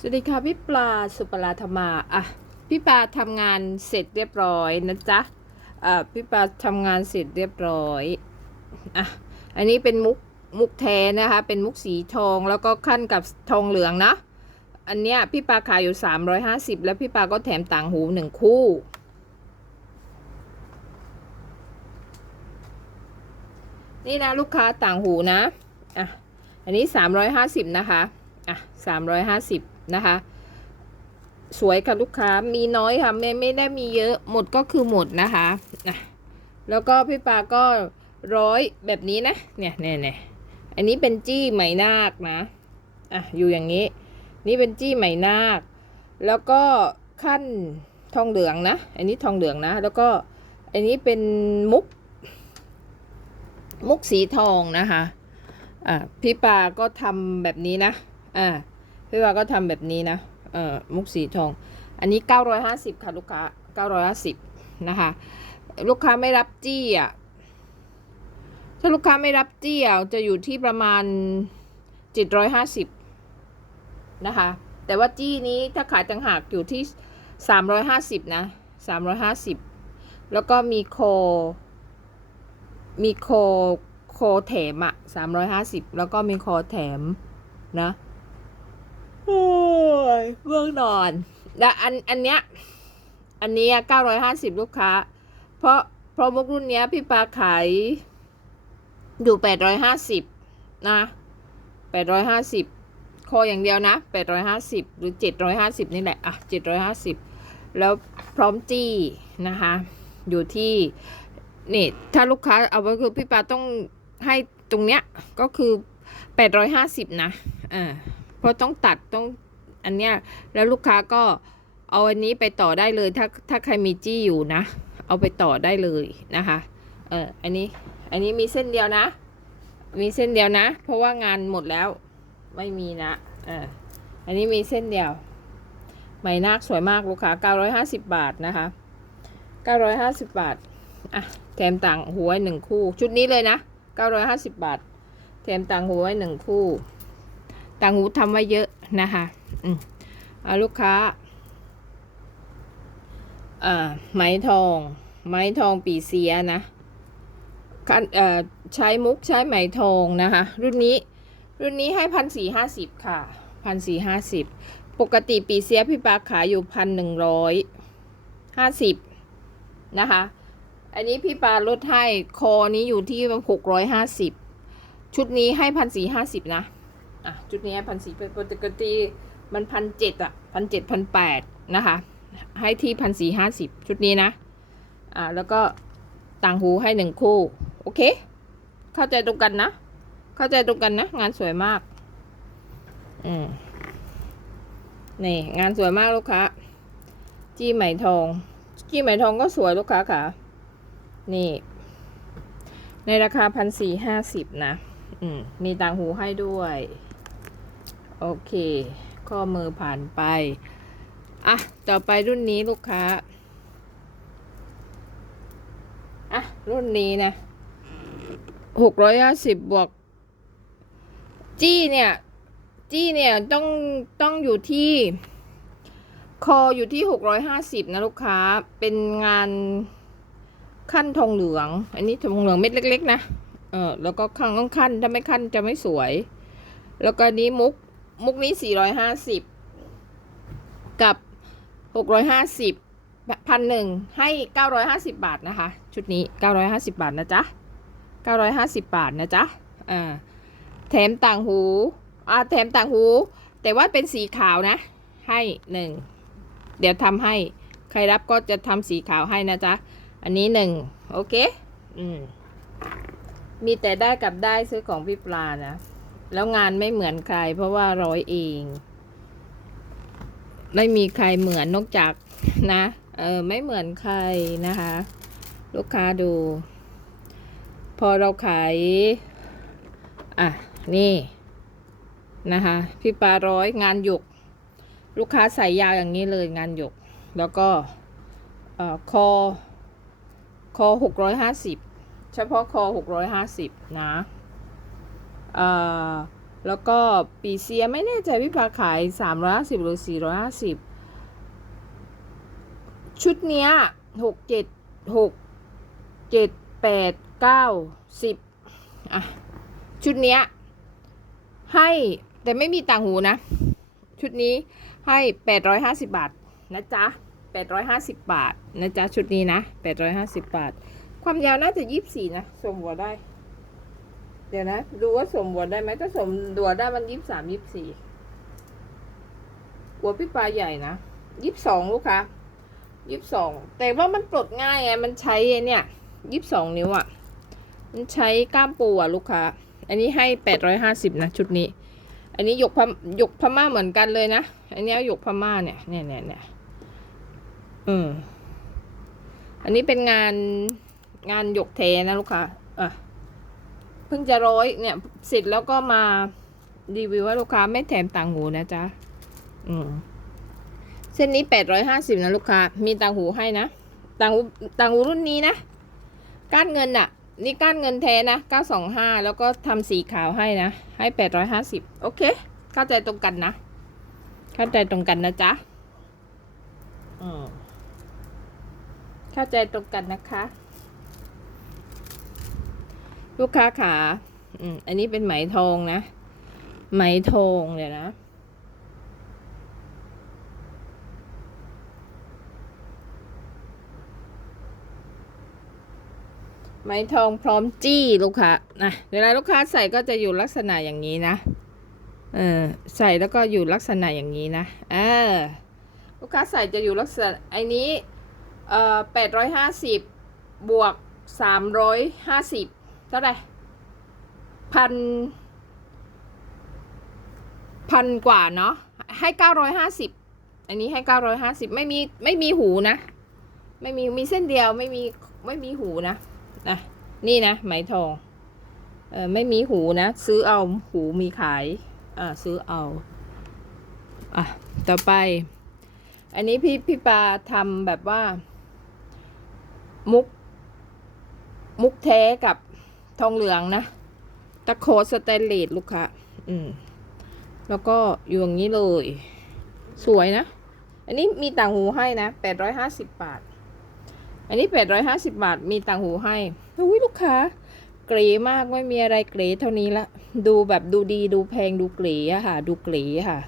สวัสดีค่ะพี่ปลาสุปราธมาอะพี่ปลาทำงานเสร็จเรียบร้อยนะจ๊ะอะพี่ปลาทำงานเสร็จเรียบร้อยอะอันนี้เป็นมุกมุกแท้นะคะ เป็นมุกสีทองแล้วก็ขั้นกับทองเหลืองนะ อันเนี้ยพี่ปลาขายอยู่ 350 แล้วพี่ปลาก็แถมต่างหูหนึ่งคู่ นี่นะลูกค้าต่างหูนะอะอันนี้ 350 นะคะอะ350 นะคะ สวยค่ะลูกค้ามีน้อยค่ะไม่ไม่ได้มีเยอะหมดก็คือหมดนะคะแล้วก็พี่ปาก็ร้อยแบบนี้นะเนี่ยเนี่ยเนี่ยอันนี้เป็นจี้ไหมนาคนะอะอยู่อย่างนี้ นี่เป็นจี้ไหมนาค แล้วก็ขั้นทองเหลืองนะ อันนี้ทองเหลืองนะ แล้วก็อันนี้เป็นมุก มุกสีทองนะคะ อะพี่ปาก็ทำแบบนี้นะ อ่า พี่ว่าก็ทำแบบนี้นะ เอ่อ มุกสีทอง อันนี้ 950 ค่ะ ลูกค้า 950 นะคะ ลูกค้าไม่รับจี้อะ ถ้าลูกค้าไม่รับจี้อะจะอยู่ที่ประมาณ 750 นะคะ แต่ว่าจี้นี้ถ้าขายต่างหากอยู่ที่ 350 นะ 350 แล้วก็มีโค มีโค โคแถมอะ 350 แล้วก็มีโคแถมนะ ยเบื้องนอน และอันอันเนี้ยอันนี้เก้าร้อยห้าสิบลูกค้า เพราะเพราะมุกรุ่นเนี้ยพี่ปาขายอยู่แปดร้อยห้าสิบนะแปดร้อยห้าสิบคออย่างเดียวนะแปดร้อยห้าสิบหรือเจ็ดร้อยห้าสิบนี่แหละอะเจ็ดร้อยห้าสิบแล้วพร้อมจี้นะคะ อยู่ที่นี่ถ้าลูกค้าเอาไว้คือพี่ปาต้องให้ตรงเนี้ยก็คือแปดร้อยห้าสิบนะอ่าเพราะต้องตัดต้อง อันเนี้ยแล้วลูกค้าก็เอาอันนี้ไปต่อได้เลยถ้าถ้าใครมีจี้อยู่นะ เอาไปต่อได้เลยนะคะเอออันนี้อันนี้มีเส้นเดียวนะ มีเส้นเดียวนะ เพราะว่างานหมดแล้วไม่มีนะเอออันนี้มีเส้นเดียวไหมนาคสวยมากลูกค้า 950 บาทนะคะ 950 บาทอะแถมต่างหูไว้หนึ่งคู่ ชุดนี้เลยนะ 950 บาท แถมต่างหูไว้หนึ่งคู่ ต่างหูทำไว้เยอะ นะคะอืมอ่าลูกค้าอ่าไหมทอง ไหมทองปีเสียนะคันเอ่อใช้มุกใช้ไหมทองนะคะ รุ่นนี้รุ่นนี้ให้พันสี่ห้าสิบค่ะพันสี่ห้าสิบปกติปีเสียพี่ปาขายอยู่พันหนึ่งร้อยห้าสิบนะคะ อันนี้พี่ปาลดให้คอนี้อยู่ที่หกร้อยห้าสิบชุดนี้ให้พันสี่ห้าสิบนะ อะจุดนี้พันสี่ปกติมันพันเจ็ดอะพันเจ็ดพันแปดนะคะ ให้ที่พันสี่ห้าสิบชุดนี้นะ อ่าแล้วก็ต่างหูให้หนึ่งคู่ โอเค เข้าใจตรงกันนะ เข้าใจตรงกันนะ งานสวยมาก อืมนี่ งานสวยมากลูกค้า จี้ไหมทอง จี้ไหมทองก็สวยลูกค้าค่ะ นี่ ในราคาพันสี่ห้าสิบนะ อืม มีต่างหูให้ด้วย โอเค ข้อมือผ่านไป อะ ต่อไปรุ่นนี้ลูกค้า อะ รุ่นนี้นะหกร้อยห้าสิบบวก จี้เนี่ย จี้เนี่ย ต้อง ต้องอยู่ที่คออยู่ที่หกร้อยห้าสิบนะลูกค้า เป็นงานขั้นทองเหลือง อันนี้ทองเหลืองเม็ดเล็ก ๆ นะ เออแล้วก็ข้างต้องขั้น ถ้าไม่ขั้นจะไม่สวย แล้วก็นี้มุก มุกนี้สี่ร้อยห้าสิบกับหกร้อยห้าสิบพันหนึ่งให้เก้าร้อยห้าสิบบาทนะคะ ชุดนี้เก้าร้อยห้าสิบบาทนะจ๊ะเก้าร้อยห้าสิบบาทนะจ๊ะอ่าแถมต่างหูอ่าแถมต่างหู แต่ว่าเป็นสีขาวนะ ให้หนึ่งเดี๋ยวทำให้ใครรับก็จะทำสีขาวให้นะจ๊ะ อันนี้หนึ่งโอเค อืม มีแต่ได้กับได้ซื้อของพี่ปลานะ แล้วงานไม่เหมือนใคร เพราะว่าร้อยเอง ไม่มีใครเหมือนนอกจากนะเออไม่เหมือนใครนะคะ ลูกค้าดู พอเราขายอะนี่นะคะพี่ปลาร้อยงานหยก ลูกค้าใส่ยาวอย่างนี้เลยงานหยก แล้วก็เอ่อคอคอหกร้อยห้าสิบเฉพาะคอหกร้อยห้าสิบนะ เอ่อแล้วก็ปีเซียไม่แน่ใจพี่ปาขายสามร้อยห้าสิบหรือสี่ร้อยห้าสิบชุดเนี้ยหกเจ็ดหกเจ็ดแปดเก้าสิบอะ ชุดเนี้ยให้แต่ไม่มีต่างหูนะ ชุดนี้ให้แปดร้อยห้าสิบาท นะจ๊ะแปดร้อยห้าสิบบาท นะจ๊ะ ชุดนี้นะแปดร้อยห้าสิบบาท ความยาวน่าจะยี่สิบสี่นะสวมหัวได้ เดี๋ยวนะ ดูว่าสมหัวได้ไหมถ้าสมหัวได้มันยี่สิบสามยี่สิบสี่หัวพี่ปลาใหญ่นะยี่สิบสองลูกค้ายี่สิบสองแต่ว่ามันปลดง่ายไงมันใช้เนี่ยยี่สิบสองนิ้วอะ่ะ มันใช้ก้ามปูอะลูกค้าอันนี้ให้แปดร้อยห้าสิบนะชุดนี้ อันนี้หยกพมหยกพม่าเหมือนกันเลยนะ อันนี้หยกพม่าเนี่ยเนี่ยเนี่ยเนี่ยอืมอันนี้เป็นงานงานหยกเทนะลูกค้าอะ เพิ่งจะร้อยเนี่ยเสร็จแล้วก็มารีวิวว่าลูกค้าไม่แถมต่างหูนะจ๊ะอืมเส้นนี้แปดร้อยห้าสิบนะลูกค้า มีต่างหูให้นะต่างหูต่างหูรุ่นนี้นะ ก้านเงินอะนี่ก้านเงินแท้นะ925แล้วก็ทำสีขาวให้นะ ให้850โอเค เข้าใจตรงกันนะ เข้าใจตรงกันนะจ๊ะอืมเข้าใจตรงกันนะคะ ลูกค้าขาอืมอันนี้เป็นไหมทองนะ ไหมทองเดี๋ยวนะ ไหมทองพร้อมจี้ลูกค้านะเวลาลูกค้าใส่ก็จะอยู่ลักษณะอย่างนี้นะ เออใส่แล้วก็อยู่ลักษณะอย่างนี้นะ เออ ลูกค้าใส่จะอยู่ลักษณะไอ้นี้ เอ่อแปดร้อยห้าสิบบวกสามร้อยห้าสิบ เท่าไหร่พันพันกว่าเนาะให้เก้าร้อยห้าสิบอันนี้ให้เก้าร้อยห้าสิบไม่มีไม่มีหูนะ ไม่มีมีเส้นเดียวไม่มีไม่มีหูนะนะนี่นะไหมทองเออไม่มีหูนะ ซื้อเอาหูมีขายอ่าซื้อเอาอะต่อไป อันนี้พี่พี่ปาทำแบบว่า มุก มุกแท้กับ ทองเหลืองนะ ตะโคสแตนเลสลูกค้าอืม แล้วก็อยู่อย่างนี้เลย สวยนะ อันนี้มีต่างหูให้นะแปดร้อยห้าสิบบาท อันนี้แปดร้อยห้าสิบาท มีต่างหูให้อุ้ยลูกค้า เก๋มากไม่มีอะไรเก๋เท่านี้ละ ดูแบบดูดีดูแพงดูเก๋อะค่ะ ดูเก๋ค่ะ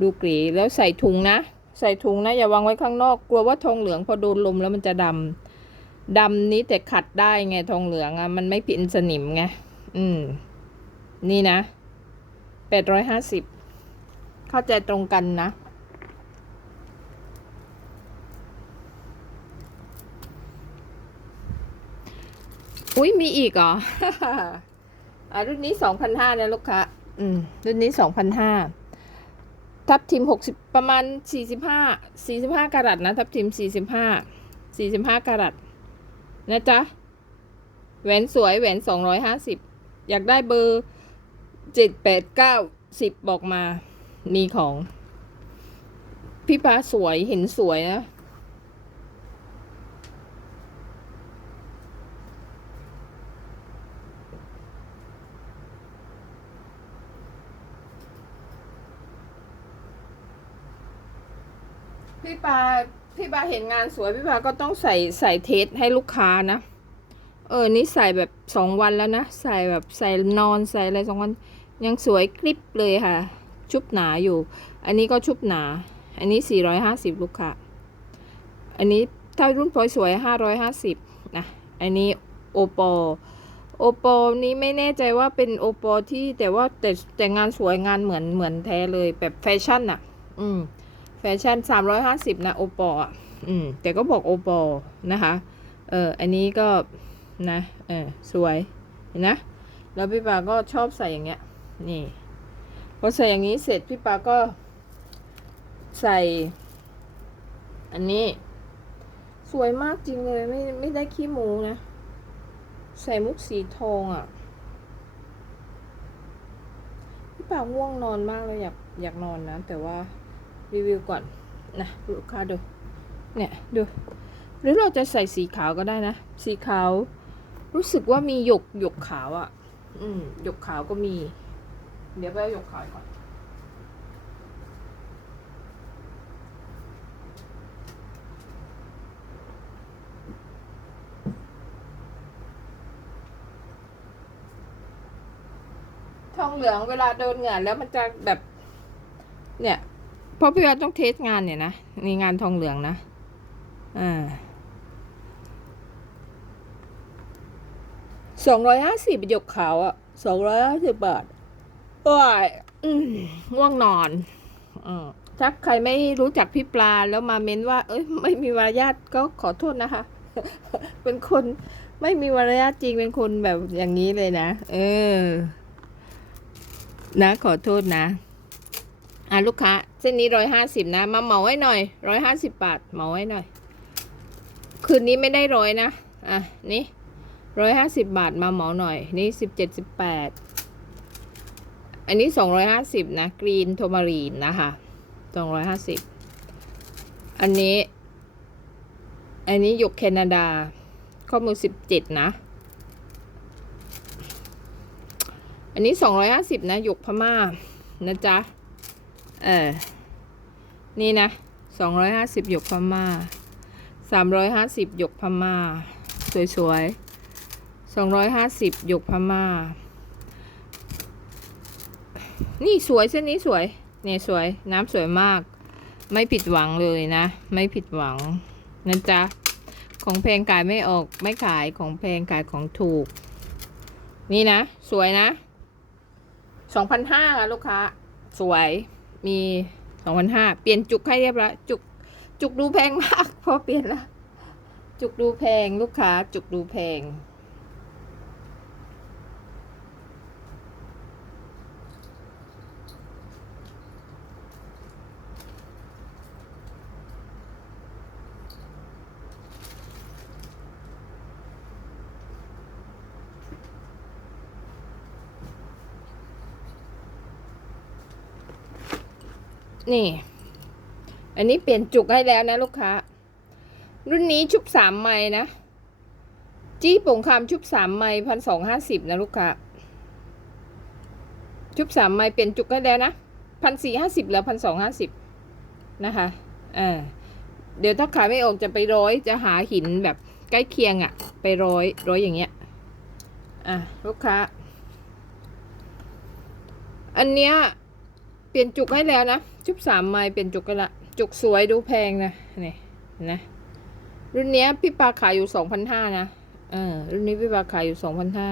ดูเก๋แล้วใส่ถุงนะ ใส่ถุงนะอย่าวางไว้ข้างนอก กลัวว่าทองเหลืองพอโดนลมแล้วมันจะดำ ดำนี้แต่ขัดได้ไงทองเหลืองอะมันไม่เป็นสนิมไง อืม นี่นะแปดร้อยห้าสิบเข้าใจตรงกันนะ อุ้ยมีอีกเหรออ่ารุ่นนี้สองพันห้านะลูกค้า อืม รุ่นนี้สองพันห้าทับทิมหกสิบประมาณสี่สิบห้าสี่สิบห้ากะรัตนะ ทับทิมสี่สิบห้าสี่สิบห้ากะรัต นะจ๊ะ แหวนสวยแหวนสองร้อยห้าสิบอยากได้เบอร์เจ็ดแปดเก้าสิบบอกมา มีของ พี่ปาสวยเห็นสวยนะพี่ปา พี่ปาเห็นงานสวยพี่ปาก็ต้องใส่ใส่เทสให้ลูกค้านะ เออนี่ใส่แบบสองวันแล้วนะ ใส่แบบใส่นอนใส่อะไรสองวัน ยังสวยกริบเลยค่ะ ชุบหนาอยู่ อันนี้ก็ชุบหนา อันนี้สี่ร้อยห้าสิบลูกค้า อันนี้ถ้ารุ่นพลอยสวยห้าร้อยห้าสิบนะ อันนี้โอปอโอปอนี้ไม่แน่ใจว่าเป็นโอปอที่แต่ว่าแต่แต่งานสวยงานเหมือนเหมือนแท้เลยแบบแฟชั่นอะอืม ชั่นสามร้อยห้าสิบนะ โอปออะอืม แต่ก็บอกโอปอนะคะ เออ อันนี้ก็นะ เออ สวยเห็นนะ แล้วพี่ปาก็ชอบใส่อย่างเงี้ย นี่ พอใส่อย่างนี้เสร็จพี่ปาก็ใส่ อันนี้ สวยมากจริงเลย ไม่ไม่ได้ขี้โมูนะ ใส่มุกสีทองอะ่ะพี่ปาง่วงนอนมากเลยอยากอยากนอนนะ แต่ว่า รีวิวก่อนนะลูกค้าดู เนี่ยดู หรือเราจะใส่สีขาวก็ได้นะ สีขาว รู้สึกว่ามีหยกหยกขาวอะ่ะ อืมหยกขาวก็มี เดี๋ยวไปหยกขายก่อนทองเหลืองเวลาโดนเหงานแล้วมันจะแบบ เนี่ย เพราะพี่ว่าต้องเทสงานเนี่ยนะนี่งานทองเหลืองนะอ่าสองร้อยห้าสิบหยกขาวอะสองร้อยห้าสิบบาทโอ้ยมง่วงนอนอถ้าใครไม่รู้จักพี่ปลาแล้วมาเม้นว่า เอ้ย ไม่มีมารยาทก็ขอโทษนะคะ เป็นคนไม่มีมารยาทจริงเป็นคนแบบอย่างนี้เลยนะ เออ นะขอโทษนะ อะลูกค้าเส้นนี้ร้อยห้าสิบนะ มาเหมาไว้หน่อยร้อยห้าสิบบาทเหมาไว้หน่อย คืนนี้ไม่ได้ร้อยนะ อะ นี่ร้อยห้าสิบบาทมาเหมาหน่อย นี่สิบเจ็ดสิบแปดอันนี้สองร้อยห้าสิบนะกรีนโทมารีนนะคะสองร้อยห้าสิบอันนี้ อันนี้หยกแคนาดา ข้อมือสิบเจ็ดนะ อันนี้สองร้อยห้าสิบนะหยกพม่านะจ๊ะ เออ นี่นะสองร้อยห้าสิบหยกพม่าสามร้อยห้าสิบหยกพม่า สวยๆสองร้อยห้าสิบหยกพม่า นี่สวยเส้นนี้สวย เนี่ยสวยน้ำสวยมาก ไม่ผิดหวังเลยนะ ไม่ผิดหวังนะจ๊ะ ของแพงขายไม่ออก ไม่ขายของแพงขายของถูก นี่นะ สวยนะสองพันห้าค่ะลูกค้า สวย มีสองพันห้าเปลี่ยนจุกให้เรียบร้อยจุก จุกดูแพงมากพอเปลี่ยนละจุกดูแพงลูกค้า จุกดูแพง นี่ อันนี้เปลี่ยนจุกให้แล้วนะลูกค้า รุ่นนี้ชุบสามไม้นะ จี้ปงคำชุบสามไม้พันสองห้าสิบนะลูกค้า ชุบสามไม้เปลี่ยนจุกให้แล้วนะพันสี่ห้าสิบแล้วพันสองห้าสิบนะคะอ่าเดี๋ยวถ้าขายไม่ออกจะไปร้อยจะหาหินแบบใกล้เคียงอะ่ะไปร้อยร้อยอย่างเงี้ย อะลูกค้า อันเนี้ย ปลี่ยนจุกให้แล้วนะจุกสามไม้เปลี่ยนจุกกันละ จุกสวยดูแพงนะนี่นะรุ่นเนี้ยพี่ปาขายอยู่สองพันห้านะเออรุ่นนี้พี่ปาขายอยู่สองพันห้า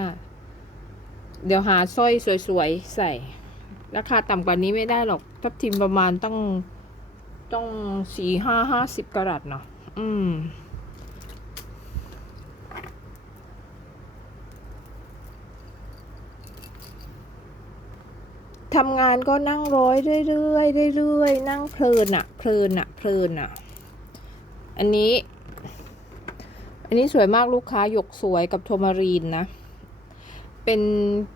เดี๋ยวหาสร้อยสวยๆใส่ ราคาต่ำกว่านี้ไม่ได้หรอกทับทิมประมาณต้องต้องสี่ห้าห้าสิบกะรัตเนาะอืม ทำงานก็นั่งร้อยเรื่อยๆเรื่อยๆนั่งเพลินอะเพลินอะเพลินอะอันนี้ อันนี้สวยมากลูกค้าหยกสวยกับโทมารีนนะ เป็น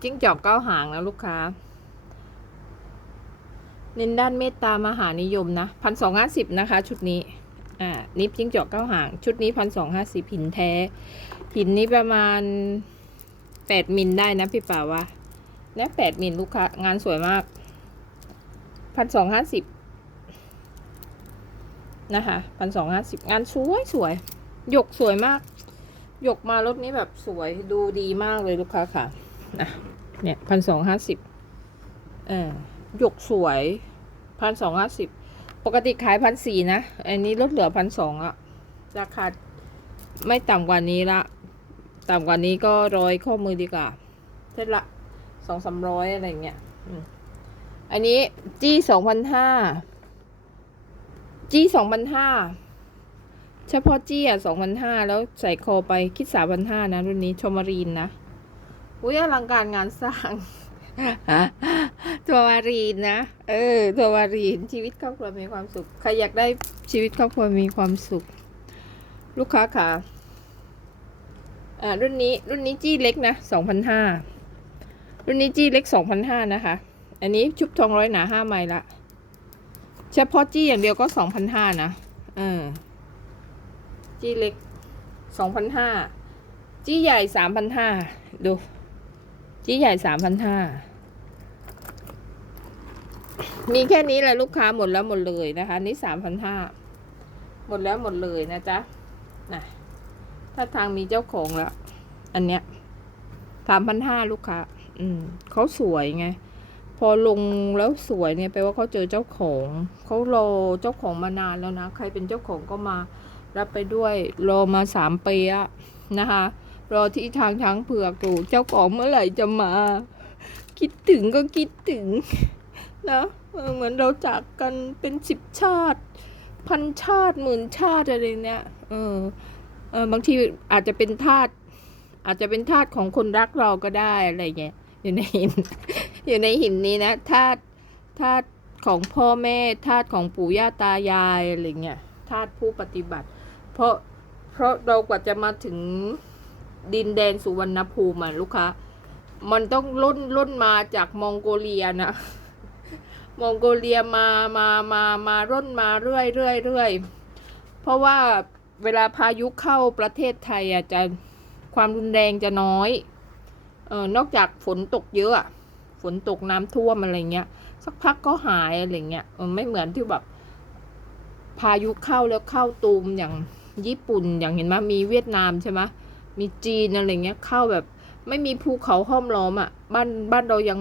จิ้งจอกเก้าหางนะลูกค้า เน้นด้านเมตตามหานิยมนะพันสองห้าสิบนะคะ ชุดนี้ อ่านิปจิ้งจอกเก้าหาง ชุดนี้พันสองห้าสิบหินแท้ หินนี้ประมาณแปดมิลได้นะพี่ป่าว่า เนี่ยแปดมิลลูกค้างานสวยมากพันสองห้าสิบนะคะพันสองห้าสิบงานสวยสวยหยกสวยมากหยกมารถนี้แบบสวยดูดีมากเลยลูกค้าค่ะนะเนี่ยพันสองห้าสิบเออหยกสวยพันสองห้าสิบปกติขายพันสี่นะ อันนี้ลดเหลือพันสองอะราคาไม่ต่ำกว่านี้ละ ต่ำกว่านี้ก็ร้อยข้อมือดีกว่าเท่าละ สองสามร้อยอะไรเงี้ยอันนี้จี้สองพันห้าจี้สองพันห้าเฉพาะจี้อะสองพันห้าแล้วใส่คอไปคิดสามพันห้านะ รุ่นนี้ชมารีนนะ อุ้ยอลังการงานสร้างตัววารีนนะ เออตัววารีนชีวิตครอบครัวมีความสุข ใครอยากได้ชีวิตครอบครัวมีความสุข ลูกค้าค่ะ อ่ารุ่นนี้รุ่นนี้จี้เล็กนะสองพันห้า รุ่นนี้จี้เล็กสองพันห้านะคะ อันนี้ชุบทองร้อยหนาห้าไมล์ละ เฉพาะจี้อย่างเดียวก็สองพันห้านะ เออ จี้เล็กสองพันห้าจี้ใหญ่สามพันห้าดู จี้ใหญ่สามพันห้ามีแค่นี้แหละลูกค้าหมดแล้วหมดเลยนะคะ นี่สามพันห้าหมดแล้วหมดเลยนะจ๊ะนะถ้าทางมีเจ้าของแล้ว อันเนี้ยสามพันห้าลูกค้า อืมเขาสวยไง พอลงแล้วสวยเนี่ยแปลว่าเขาเจอเจ้าของ เขารอเจ้าของมานานแล้วนะ ใครเป็นเจ้าของก็มา รับไปด้วยรอมาสามปีอะนะคะ รอที่ทางช้างเผือกอยู่เจ้าของเมื่อไหร่จะมา คิดถึงก็คิดถึงนะเหมือนเราจากกันเป็นสิบชาติ พันชาติหมื่นชาติอะไรเนี่ยเออเออบางทีอาจจะเป็นทาสอาจจะเป็นทาสของคนรักเราก็ได้อะไรเงี้ย อยู่ในหิน อยู่ในหินนี้นะธาตุธาตุของพ่อแม่ธาตุของปู่ย่าตายายอะไรเงี้ยธาตุผู้ปฏิบัติ เพราะเพราะเรากว่าจะมาถึงดินแดนสุวรรณภูมิลูกค้ามันต้องล่นล่นมาจากมองโกเลียนะมองโกเลียมามามามาร่นมาเรื่อยเรื่อยเรื่อยเพราะว่าเวลาพายุเข้าประเทศไทยอะจะความรุนแรงจะน้อย เออนอกจากฝนตกเยอะฝนตกน้ำท่วมอะไรเงี้ย สักพักก็หายอะไรเงี้ยไม่เหมือนที่แบบ พายุเข้าแล้วเข้าตูมอย่างญี่ปุ่นอย่างเห็นไหมมีเวียดนามใช่ไหมมีจีนอะไรเงี้ยเข้าแบบ ไม่มีภูเขาห้อมล้อมอะ บ้านบ้านเรายัง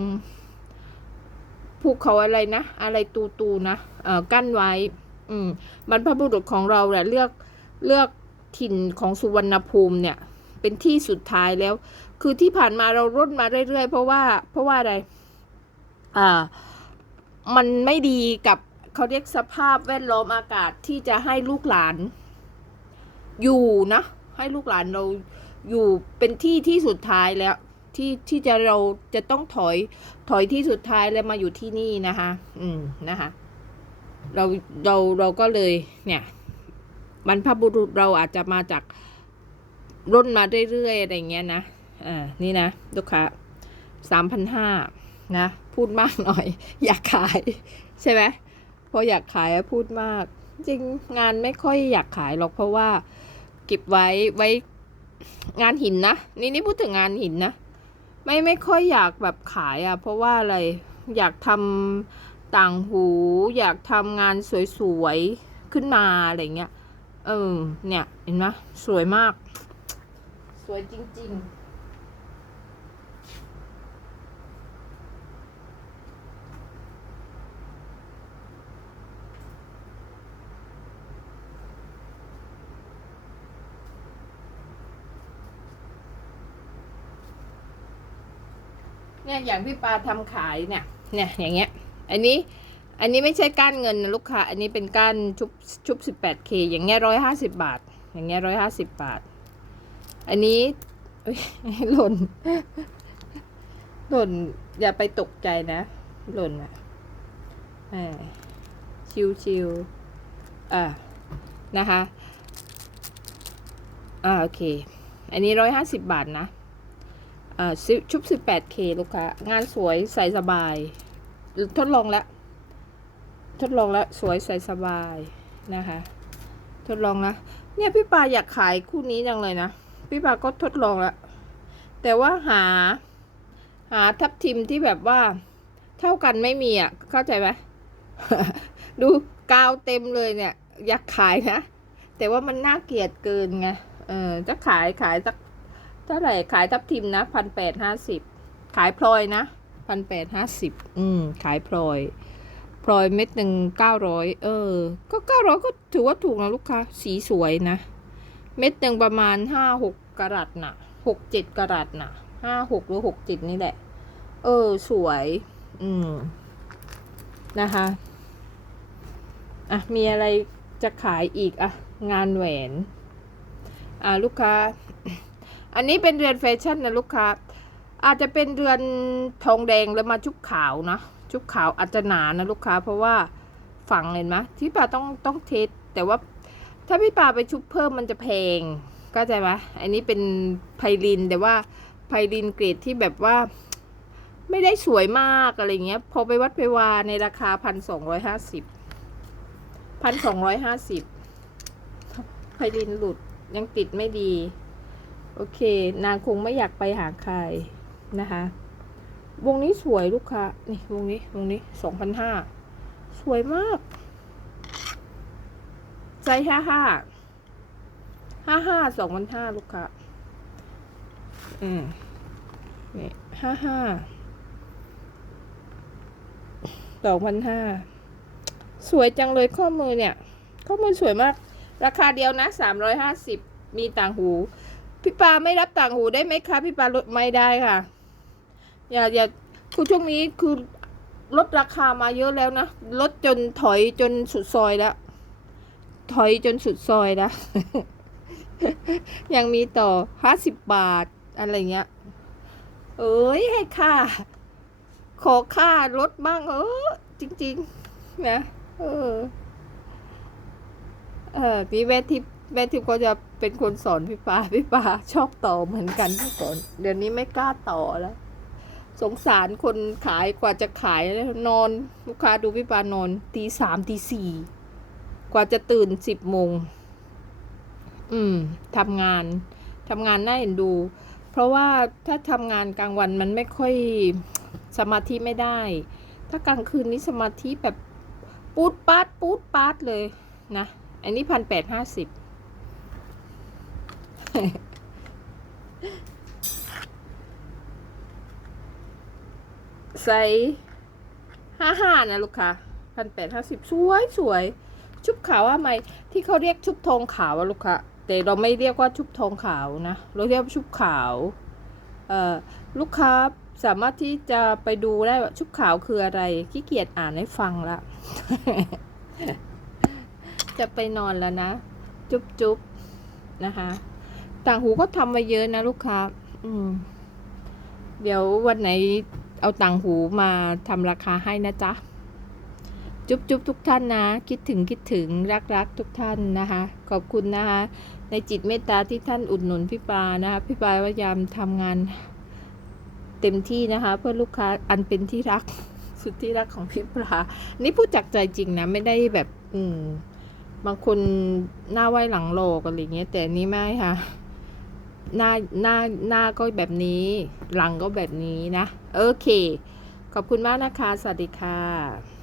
ภูเขาอะไรนะ อะไรตูตูนะเอ่อกั้นไว้ อืมบรรพบุรุษของเราแหละเลือกเลือกถิ่นของสุวรรณภูมิเนี่ย เป็นที่สุดท้ายแล้ว คือที่ผ่านมาเราร่นมาเรื่อยๆ เพราะว่าเพราะว่าอะไร อ่า มันไม่ดีกับเขาเรียกสภาพแวดล้อมอากาศที่จะให้ลูกหลาน อยู่นะ ให้ลูกหลานเราอยู่เป็นที่ที่สุดท้ายแล้ว ที่ที่จะเราจะต้องถอยถอยที่สุดท้ายแล้วมาอยู่ที่นี่นะคะ อืมนะคะเราเราเราก็เลยเนี่ยบรรพบุรุษเราอาจจะมาจากร่นมาเรื่อยๆอะไรเงี้ยนะ อ่านี่นะลูกค้าสามพันห้านะ พูดมากหน่อย อยากขาย ใช่ไหมพออยากขายอะพูดมาก จริงงานไม่ค่อยอยากขายหรอกเพราะว่า เก็บไว้ไว้งานหินนะ นี่นี่พูดถึงงานหินนะ ไม่ไม่ค่อยอยากแบบขายอะ่ะ เพราะว่าอะไรอยากทำต่างหู อยากทำงานสวยๆ ขึ้นมาอะไรเงี้ยเออเนี่ย เห็นไหมสวยมาก สวยจริง ๆ เนี่ยอย่างพี่ปาทำขายเนี่ย เนี่ยอย่างเงี้ย อันนี้อันนี้ไม่ใช่ก้านเงินนะลูกค้า อันนี้เป็นก้านชุบชุบ 18K อย่างเงี้ยร้อยห้าสิบบาท อย่างเงี้ยร้อยห้าสิบบาท อันนี้หล่น หล่น อย่าไปตกใจนะ หล่นอะชิวชิวอ่านะคะ อ่าโอเค อันนี้ร้อยห้าสิบบาทนะ ชุบ 18K ลูกค้างานสวยใส่สบาย ทดลองแล้ว ทดลองแล้ว สวยใส่สบายนะคะ ทดลองนะเนี่ยพี่ปาอยากขายคู่นี้จังเลยนะ พี่ปาก็ทดลองแล้ว แต่ว่าหา หาทับทิมที่แบบว่าเท่ากันไม่มีอะ เข้าใจไหมดูกาวเต็มเลยเนี่ย อยากขายนะ แต่ว่ามันน่าเกลียดเกินไง เออจะขายขายสัก ท่าไหร่ขายทับทิมนะพันแปดห้าสิบขายพลอยนะพันแปดห้าสิบอืมขายพลอย พลอยเม็ดหนึ่งเก้าร้อยเออ ก็เก้าร้อยก็ถือว่าถูกนะลูกค้า สีสวยนะ เม็ดหนึ่งประมาณห้าหกกรัตน่ะหกเจ็ดกรัตน่ะห้าหกหรือหกเจ็ดนี่แหละ เออ สวย อืม นะคะ อะ มีอะไรจะขายอีก อะ งานแหวน อ่าลูกค้า อันนี้เป็นเรือนแฟชั่นนะลูกค้า อาจจะเป็นเรือนทองแดงแล้วมาชุบขาวนะ ชุบขาวอาจจะหนานะลูกค้า เพราะว่าฝังเห็นไหมที่ป่าต้องต้องเทสแต่ว่าถ้าพี่ป่าไปชุบเพิ่มมันจะแพงก็ใจไหมอันนี้เป็นไพลินแต่ว่าไพลินเกรดที่แบบว่าไม่ได้สวยมากอะไรเงี้ย พอไปวัดไปวาในราคาพันสองร้อยห้าสิบพันสองร้อยห้าสิบไพลินหลุดยังติดไม่ดี โอเค นางคงไม่อยากไปหาใครนะคะ วงนี้สวยลูกค้า นี่วงนี้วงนี้สองพันห้าสวยมากไซส์ห้าห้าห้าห้าสองพันห้าลูกค้า อืมนี่ห้าห้าสองพันห้าสวยจังเลยข้อมือเนี่ย ข้อมือสวยมาก ราคาเดียวนะสามร้อยห้าสิบมีต่างหู พี่ปาไม่รับต่างหูได้ไหมคะ พี่ปาลดไม่ได้ค่ะ อย่าอย่าคือช่วงนี้คือลดราคามาเยอะแล้วนะลดจนถอยจนสุดซอยแล้ว ถอยจนสุดซอยแล้ว ยังมีต่อห้าสิบบาทอะไรเงี้ย เอ้ยให้ค่า ขอค่ารถบ้าง เออจริง ๆ นะ เออ เออพี่แม่ทิพ แม่ทิพย์ก็จะเป็นคนสอนพี่ปาพี่ปาชอบต่อเหมือนกันเมื่อก่อนเดี๋ยวนี้ไม่กล้าต่อแล้ว สงสารคนขายกว่าจะขายนอนลูกค้าดูพี่ปานอนตีสามตีสี่กว่าจะตื่นสิบโมงอืมทำงานทำงานน่าเอ็นดู เพราะว่าถ้าทำงานกลางวันมันไม่ค่อยสมาธิไม่ได้ ถ้ากลางคืนนี้สมาธิแบบปูดปาดปูดปาดเลยนะ อันนี้พันแปดห้าสิบ ไซส์ห้าห้านะลูกค้าพันแปดห้าสิบสวยสวย ชุบขาวว่าไหมที่เขาเรียกชุบทองขาวอะลูกค้าแต่เราไม่เรียกว่าชุบทองขาวนะ เราเรียกชุบขาวเอ่อลูกค้าสามารถที่จะไปดูได้ว่าชุบขาวคืออะไรขี้เกียจอ่านให้ฟังละ จะไปนอนแล้วนะ จุ๊บจุ๊บนะคะ ต่างหูก็ทำมาเยอะนะลูกค้า อืม เดี๋ยววันไหนเอาต่างหูมาทำราคาให้นะจ๊ะ จุ๊บจุ๊บทุกท่านนะ คิดถึงคิดถึงรักรักทุกท่านนะคะ ขอบคุณนะคะ ในจิตเมตตาที่ท่านอุดหนุนพี่ปานะคะ พี่ปาพยายามทำงานเต็มที่นะคะ เพื่อลูกค้าอันเป็นที่รักสุดที่รักของพี่ปลา นี่พูดจากใจจริงนะ ไม่ได้แบบ อืม บางคนหน้าไหวหลังโลกอะไรเงี้ย แต่นนี้ไม่ค่ะ หน้าหน้าหน้าก็แบบนี้ หลังก็แบบนี้นะ โอเค ขอบคุณมากนะคะ สวัสดีค่ะ